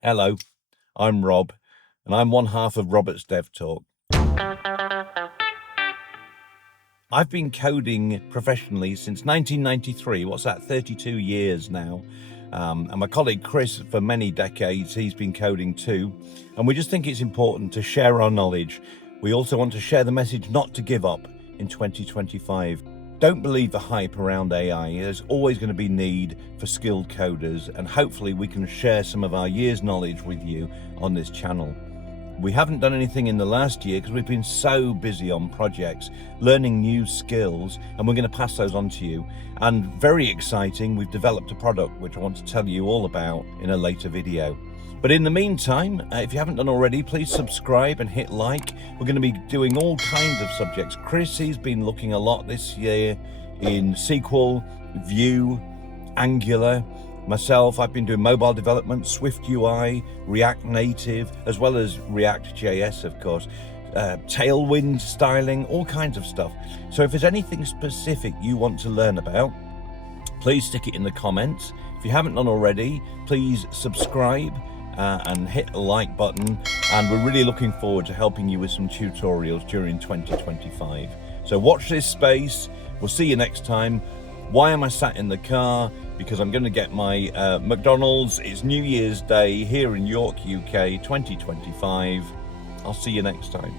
Hello, I'm Rob, and I'm one half of Robert's Dev Talk. I've been coding professionally since 1993. What's that, 32 years now. And my colleague Chris, for many decades, he's been coding too. And we just think it's important to share our knowledge. We also want to share the message not to give up in 2025. Don't believe the hype around AI. There's always going to be need for skilled coders, and hopefully we can share some of our year's knowledge with you on this channel. We haven't done anything in the last year because we've been so busy on projects, learning new skills, and we're going to pass those on to you. And very exciting, we've developed a product which I want to tell you all about in a later video. But in the meantime, if you haven't done already, please subscribe and hit like. We're going to be doing all kinds of subjects. Chris, he's been looking a lot this year in SQL, Vue, Angular. Myself, I've been doing mobile development, SwiftUI, React Native, as well as ReactJS, of course, Tailwind styling, all kinds of stuff. So if there's anything specific you want to learn about, please stick it in the comments. If you haven't done already, please subscribe and hit the like button. And we're really looking forward to helping you with some tutorials during 2025. So watch this space. We'll see you next time. Why am I sat in the car? Because I'm going to get my McDonald's. It's New Year's Day here in York, UK, 2025. I'll see you next time.